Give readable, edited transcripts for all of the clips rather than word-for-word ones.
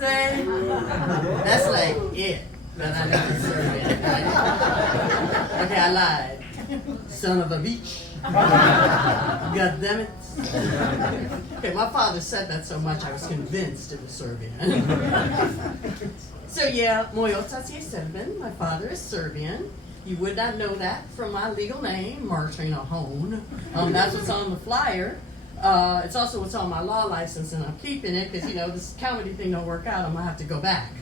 say? That's like it. But I know it's Serbian. Okay, I lied. Son of a bitch. God damn it. Okay, my father said that so much I was convinced it was Serbian. So yeah, moj otac je Serbian. My father is Serbian. You would not know that from my legal name, Martina Hone. That's what's on the flyer. It's also what's on my law license, and I'm keeping it because, this comedy thing don't work out. I'm going to have to go back.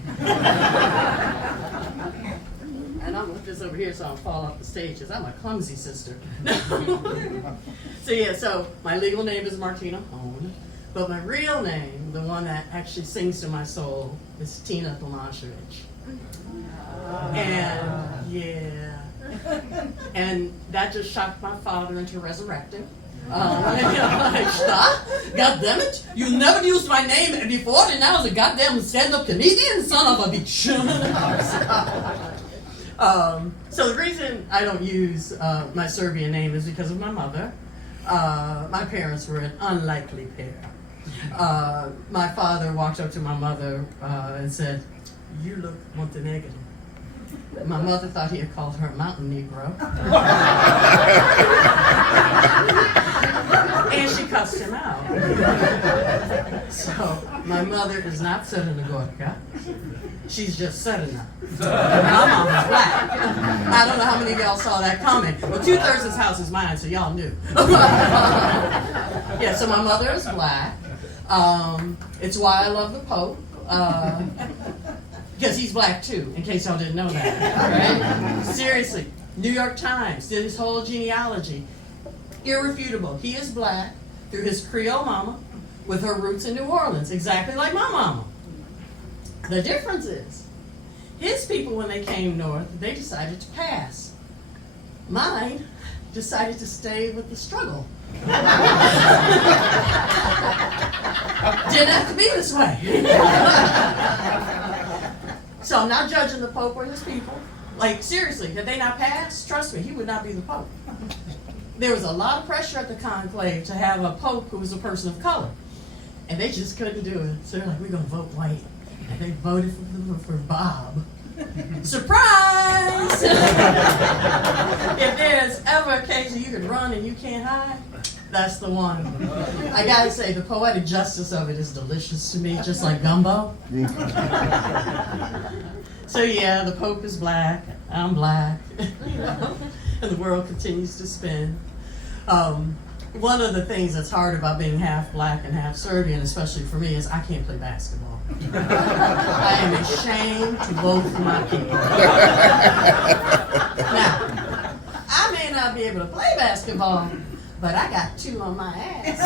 And I'm going to put this over here so I don't fall off the stage because I'm a clumsy sister. So my legal name is Martina Hone, but my real name, the one that actually sings to my soul, is Tina Tomašević. And that just shocked my father into resurrecting. God damn it! You never used my name before, and now it's a goddamn stand-up comedian, son of a bitch. So the reason I don't use my Serbian name is because of my mother. My parents were an unlikely pair. My father walked up to my mother and said, "You look Montenegrin." My mother thought he had called her a mountain Negro. And she cussed him out. So my mother is not Crna Gorka. She's just Crna. My mom's black. I don't know how many of y'all saw that coming. Well, 2/3 of this house is mine, so y'all knew. Yeah, so my mother is black. It's why I love the Pope. Because he's black too, in case y'all didn't know that. Right? Seriously, New York Times did his whole genealogy. Irrefutable. He is black through his Creole mama with her roots in New Orleans, exactly like my mama. The difference is, his people, when they came north, they decided to pass. Mine decided to stay with the struggle. Didn't have to be this way. So I'm not judging the Pope or his people. Like, seriously, had they not passed, trust me, he would not be the Pope. There was a lot of pressure at the conclave to have a Pope who was a person of color. And they just couldn't do it. So they're like, we're going to vote white. And they voted for Bob. Surprise! If there's ever a case where you can run and you can't hide, that's the one. I gotta say, the poetic justice of it is delicious to me, just like gumbo. So yeah, the Pope is black, I'm black, and the world continues to spin. One of the things that's hard about being half black and half Serbian, especially for me, is I can't play basketball. I am ashamed to vote for my people. Now, I may not be able to play basketball, but I got 2 on my ass.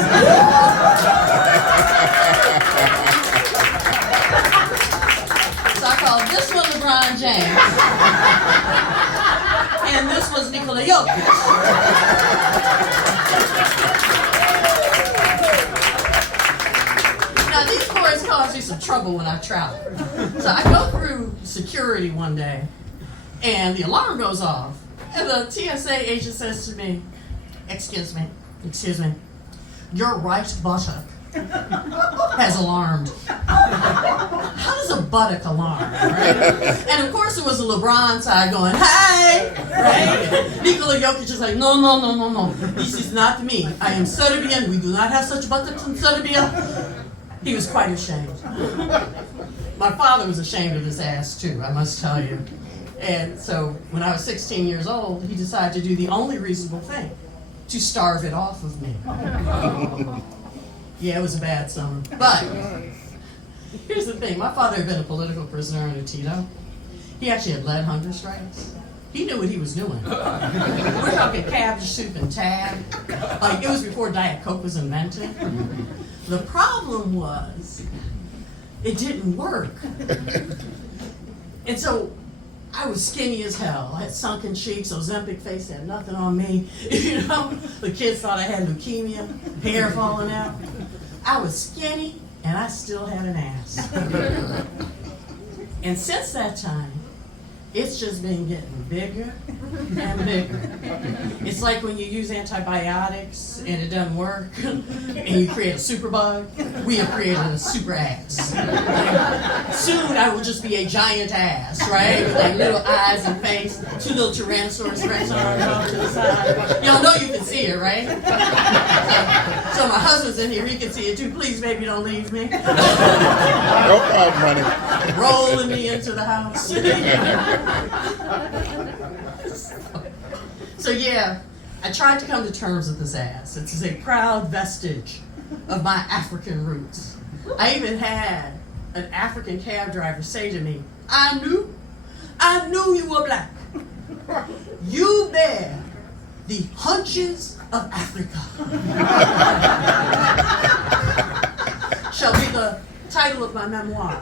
So I call this one LeBron James, and this was Nikola Jokic. Now these boys cause me some trouble when I travel. So I go through security one day, and the alarm goes off, and the TSA agent says to me, excuse me, your right buttock has alarmed. How does a buttock alarm, right? And of course it was the LeBron side going, hey, right? Nikola Jokic is like, no, this is not me. I am Serbian, we do not have such buttocks in Serbia. He was quite ashamed. My father was ashamed of his ass too, I must tell you. And so when I was 16 years old, he decided to do the only reasonable thing, to starve it off of me. Yeah, it was a bad summer. But here's the thing. My father had been a political prisoner under Tito. He actually had led hunger strikes. He knew what he was doing. We're talking cabbage soup and tab. Like, it was before Diet Coke was invented. The problem was, it didn't work. And so I was skinny as hell. I had sunken cheeks, Ozempic face, had nothing on me. The kids thought I had leukemia, hair falling out. I was skinny, and I still had an ass. And since that time, it's just been getting bigger and bigger. It's like when you use antibiotics and it doesn't work, and you create a superbug. We have created a super ass. I will just be a giant ass, right? With like little eyes and face, 2 little Tyrannosaurus Rex arms off to the side. Y'all know you can see it, right? So my husband's in here, he can see it too. Please, baby, don't leave me. No problem, honey. Rolling me into the house. So yeah, I tried to come to terms with this ass. It's a proud vestige of my African roots. I even had an African cab driver say to me, I knew you were black. You bear the hunches of Africa. Shall be the title of my memoir.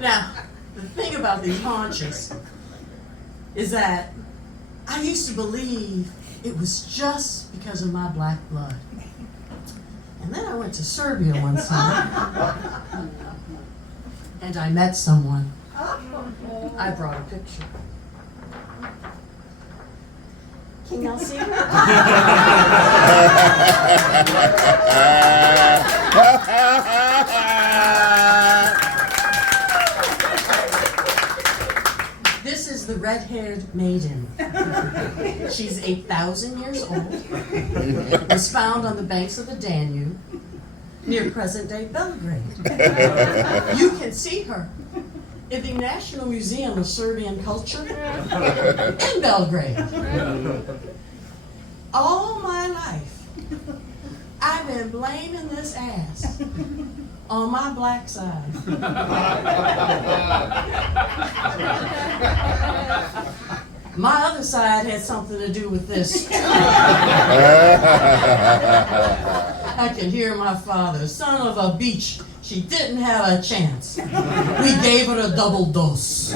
Now, the thing about these haunches is that I used to believe it was just because of my black blood. And then I went to Serbia one summer and I met someone. I brought a picture. Can y'all see her? This is the red-haired Maiden. She's 8,000 years old. Was found on the banks of the Danube near present-day Belgrade. You can see her in the National Museum of Serbian Culture in Belgrade. All my life, I've been blaming this ass on my black side. My other side had something to do with this. I can hear my father, son of a beach. She didn't have a chance. We gave her a double dose.